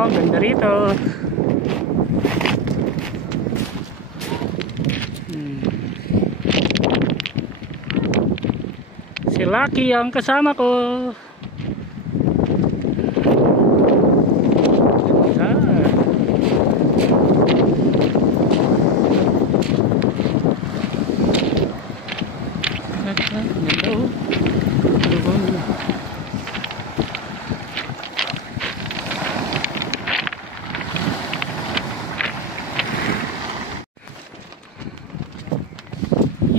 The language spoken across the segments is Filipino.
Oh, ganda rito. Si Lucky ang kasama ko.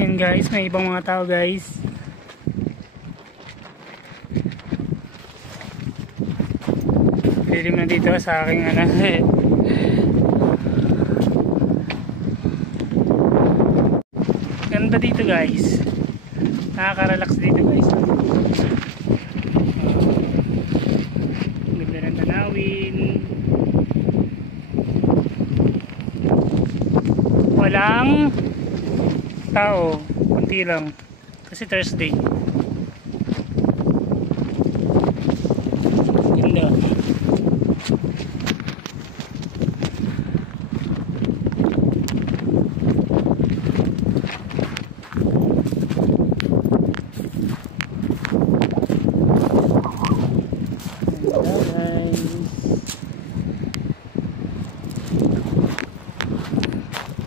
Yan guys, may ibang mga tao guys. Dilim na dito sa aking ganda dito guys. Nakaka-relax dito guys. Ganda ng tanawin. Walang tao, kunti lang kasi Thursday. Ganda.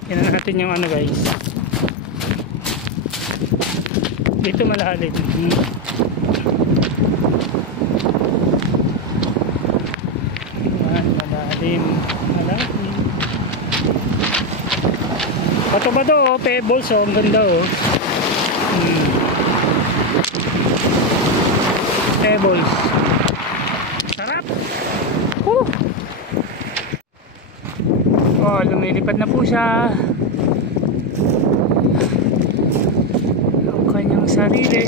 Tingnan natin yung guys. Dito malalim. Yan, malalim. Bato-bato oh, pebbles oh, ang ganda oh. Pebbles. Sarap. Oh, lumilipad na po siya. Ang kanyang sarili.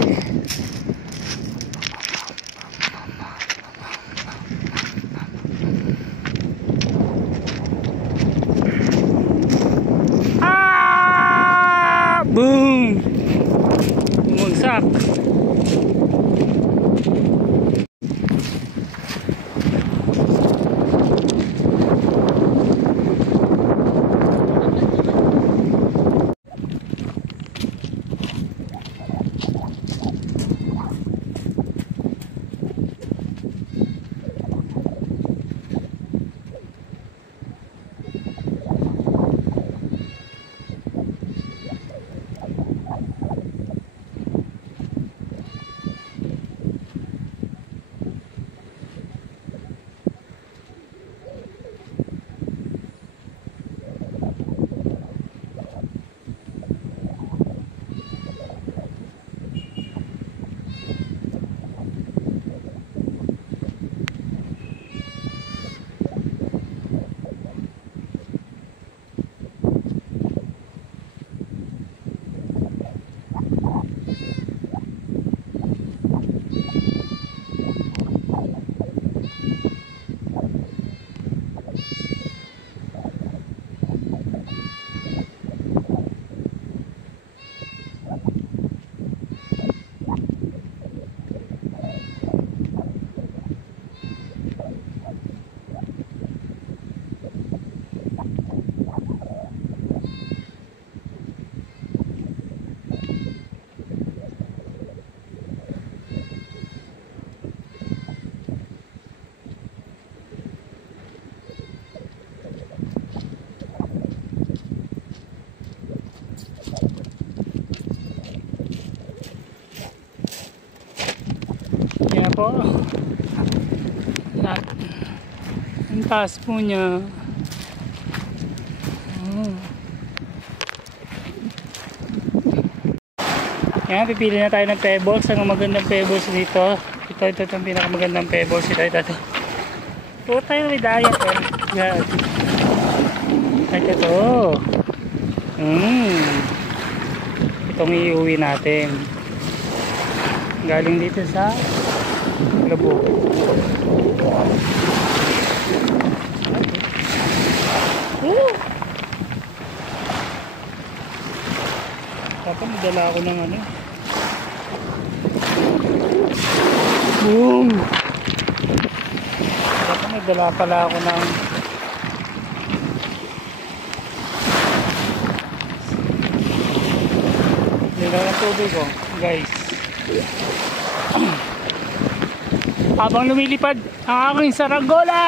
Boom! Bumagsak. Kaya po ang taas po niya. Yan, pipili na tayo ng pebbles. Ang magandang pebbles dito. Ito itong pinakamagandang pebbles. Ito tayo may diet eh. Yan. Ito itong iuwi natin galing dito sa Labo. Dapat madala ako ng boom. Dapat Nagdala pala ako ng nilaw ng tubig ko, guys. Habang lumilipad ang aking saranggola.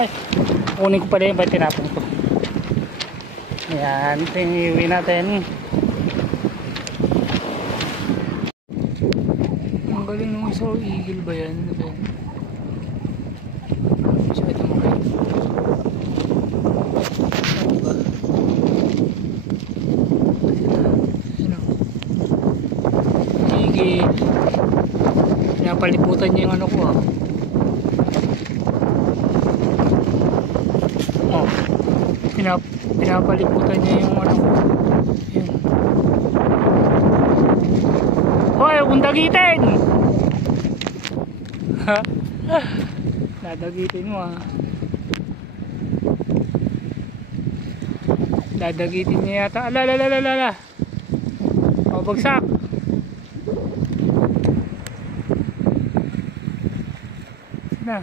Ay, kunin ko pala yung ba't tinapon ko. Ayan, ito yung iuwi natin. Ang galing nung isa, eagle ba yan? Siya ito mo kayo. Diba? Ano? Eagle. Pinapaliputan niya yung ano ko ah. Oh. Pinapaliputan niya yung ano ko. Yun. Hoy, huwag dagitin! Dadagitin mo ah. Dadagitin niya yata. Alalalalala. O, bagsak. Na.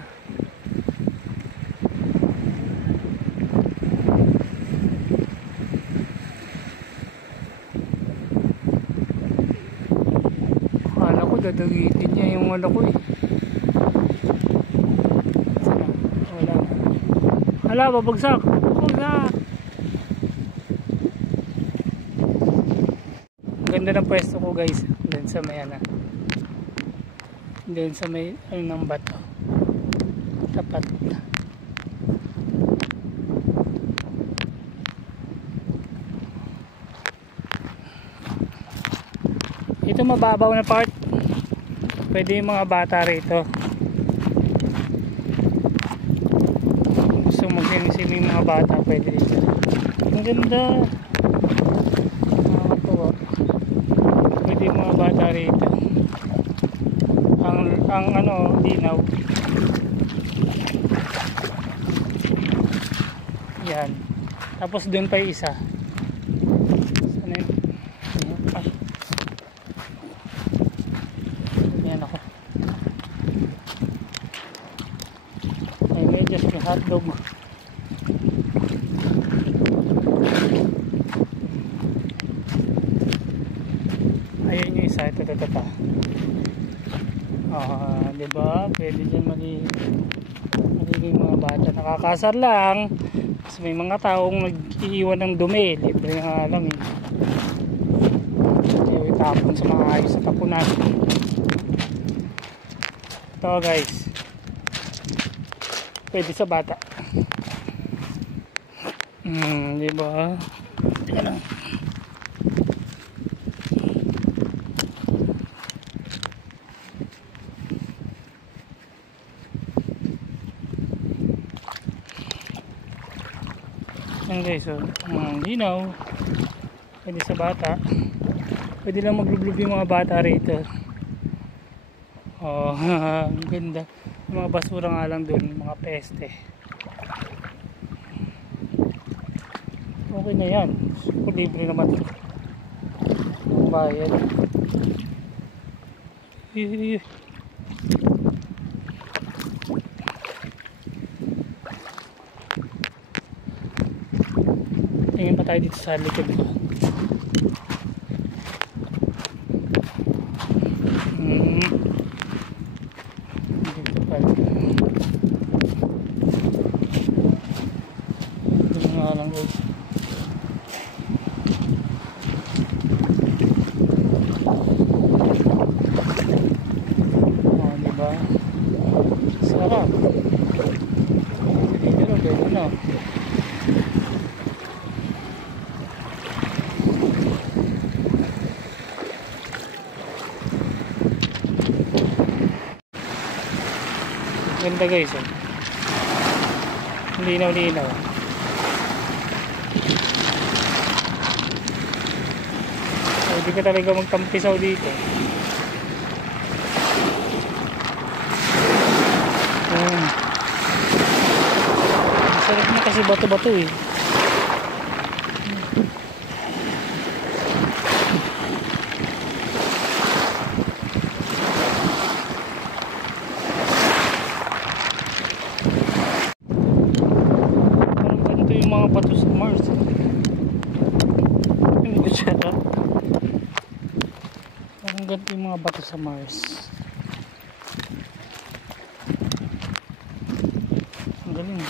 Akala ko dadagitin niya yung ano ko eh. Wala. Hala, babagsak. Babagsak. Ganda ng pwesto ko guys. Doon sa may ano. Doon sa may ano ng bato. Tapat. Ito mababaw na part. Pwede yung mga bata rito. Gusto mag-swimming yung mga bata, pwede dito. Ang ganda. Nakakatuwa. Pwede yung mga bata rito. Ang ano, linaw. Yan. Tapos doon pa yung isa. Sana yun? Ay. Yan ako. Ay, may just yung hotdog. Ayun yung isa. Ito. Diba? Pwede dyan magiging mga bata. Nakakasar lang. Kasi may mga taong nag-iiwan ng dumi. Libre nga lang eh. Ayaw itapon sa mga ayos sa tapunan. Ito guys. Pwede sa bata. Diba? Teka lang. Yan guys, so linaw. Pwede sa bata. Pwede lang maglublub yung mga bata rito. Oh, ang ganda. Yung mga basura nga lang dun, mga peste. Okay na yan. So, libre naman ito. Ang bayad. Tingin pa tayo dito sa likod ko. Dito pa. Dito nga lang guys. Oh, diba? Sarap. Dito rin, gano'n na. Ganda guys oh. Linaw-linaw. Hindi ka talaga magtampisaw dito. Sarap na kasi bato-bato eh. ganito yung mga bato sa Mars. Ang galing.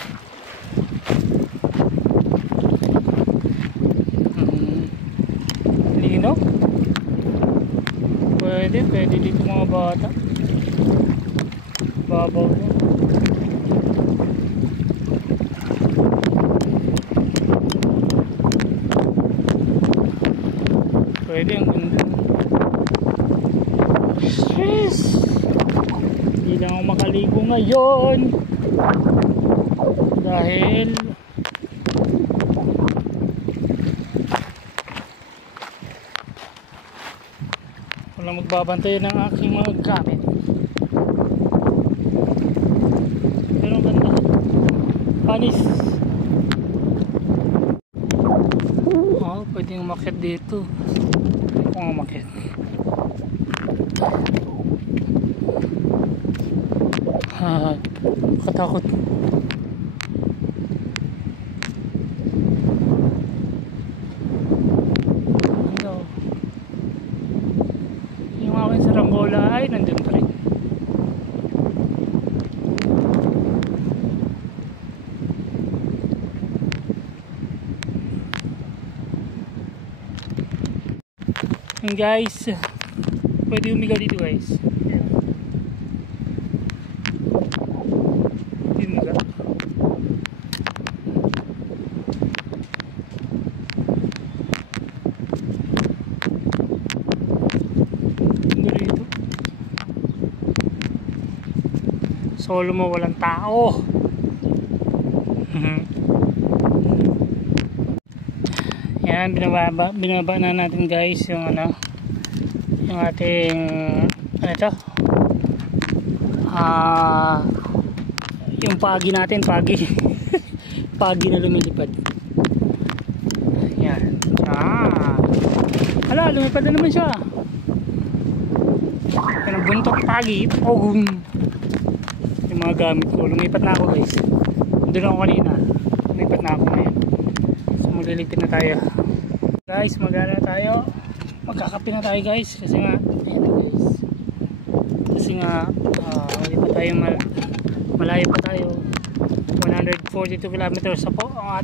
Lino? Pwede dito mga bata. Babaw lang. Pwede, ang ganda. Stress! Hindi lang ako makaligo ngayon. Dahil walang magbabantay ng aking mga gamit. Pero ang ganda. Panis. Pwedeng umakyat dito. Kung umakyat. Katakot. Ano? Yung aking saranggola ay nandun pa rin. And guys, pwede umigaw dito guys. Umigaw. Dito. Solo mo, walang tao. Yan, binaba na natin guys yung ano, yung ating ano ito, yung pagi natin, pagi pagi na lumilipad. Yan. Hala, lumipad na naman siya. Yan ang buntot pagi. Yung mga gamit ko, lumipat na ako guys. Doon ako kanina, lumipat na ako ngayon. So magliligpit na tayo guys, magana na tayo, magkakape na tayo guys, kasi nga ayan guys, kasi nga wali pa tayo, malayo pa tayo, 142 kilometers na po ang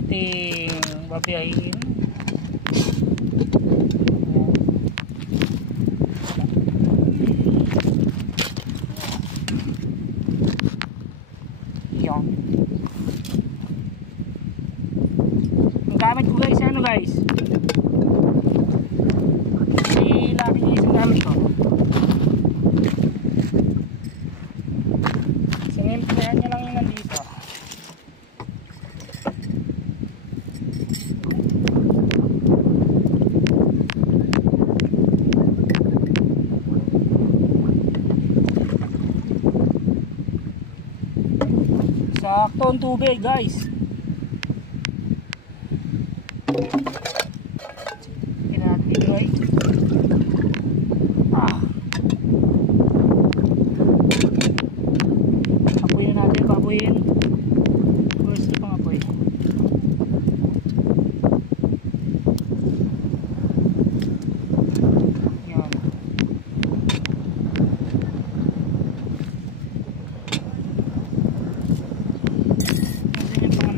ating babiyahin. Yan gamit ko guys, ano guys, may laki isang gamit ko, sinimplihan niya lang yung nandito. Sakto ang tubig guys. Apoyin natin, papoyin. Gusto pang apoy. Yan. Kasi yung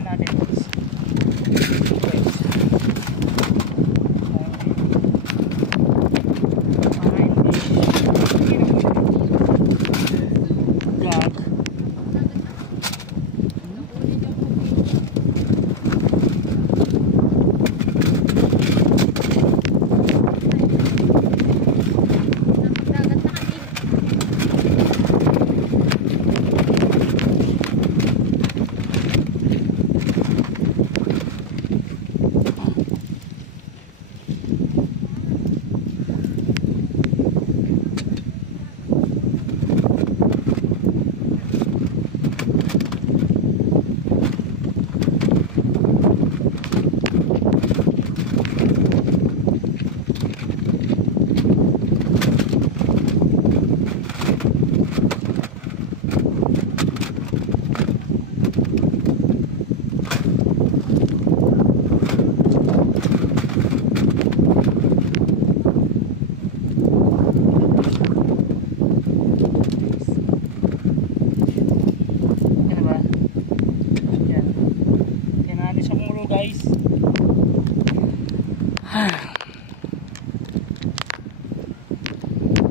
guys.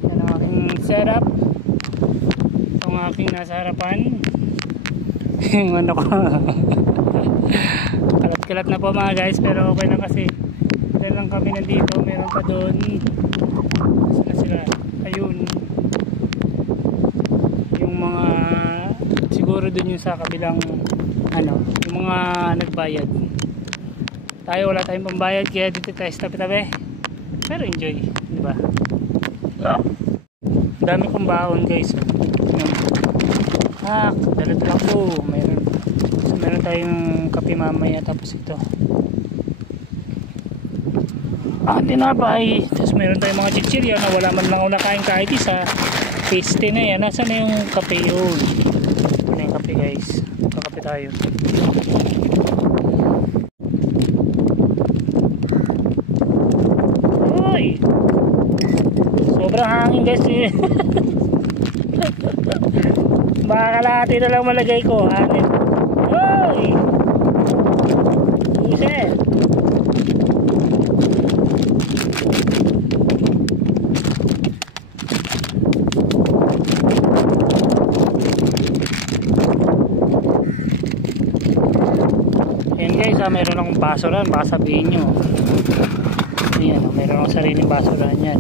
Yan ang aking setup. Itong aking nasa harapan. Yung ano ko. Kalat-kalat na po mga guys, pero okay lang kasi dahil lang kami nandito. Meron pa doon. Saan na sila? Ayun. Yung mga siguro doon yung sa kabilang ano, yung mga nagbayad. Tayo wala tayong pambayad kaya dito tayo sa tabi-tabi. Pero enjoy, di ba? Dami kong baon guys. Dalat lang po. Meron tayong kape mamaya, tapos ito. Tinapay. Tapos meron tayong mga chichirya na wala man lang ako nakain kahit isa. Tasty na yan. Nasaan na yung kape yun? Ito na yung kape guys. Kakape tayo. Uy! Sobrang hangin guys eh. Baka kalahati na lang malagay ko. Hangin. Uy! Buset! Ayan guys, meron akong basurahan. Baka sabihin nyo. Ayan, meron akong sariling basurahan yan.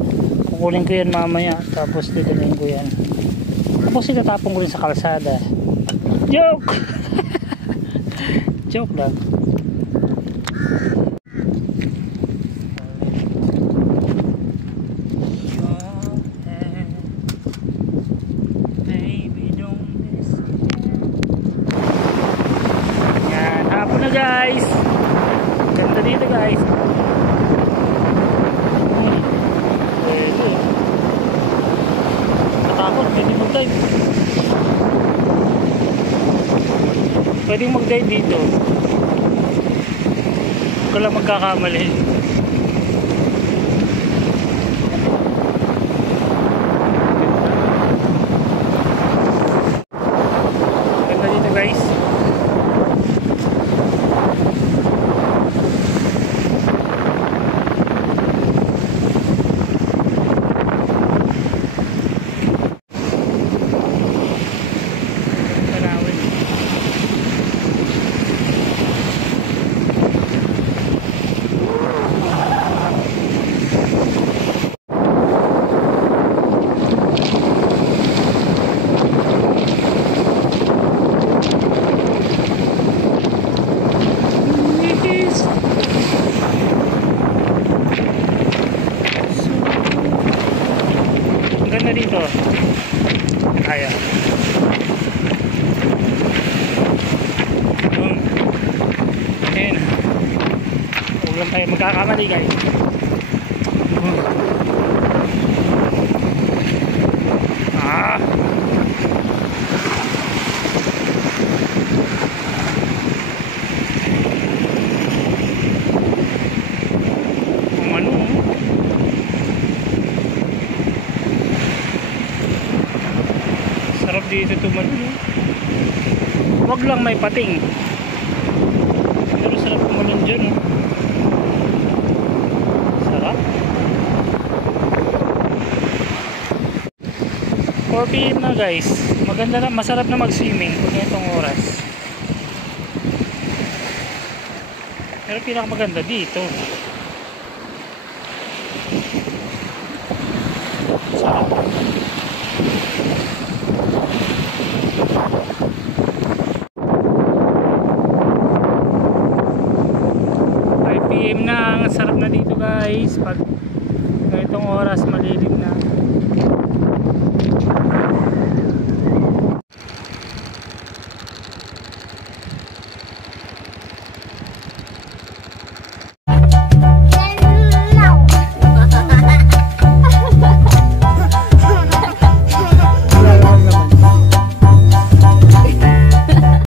Kukunin ko yan mamaya. Tapos didalhin ko yan. Tapos itatapon ko rin sa kalsada. Joke! Joke lang. Yan, hapon na guys. Ganda dito guys. Pwede. Natakot, pwede mag-dive. Pwedeng mag-dive dito. Huwag ka lang magkakamali. Ganda dito guys. Ganda dito. Kaya. Ayan. Huwag lang tayo magkakamali guys. Kung ano. Sarap dito tumalon. Wag lang may pating. Pero sarap tumalon dyan. Sarap. 4 PM na guys. Maganda na, masarap na mag-swimming kung itong oras. Pero pinakamaganda dito.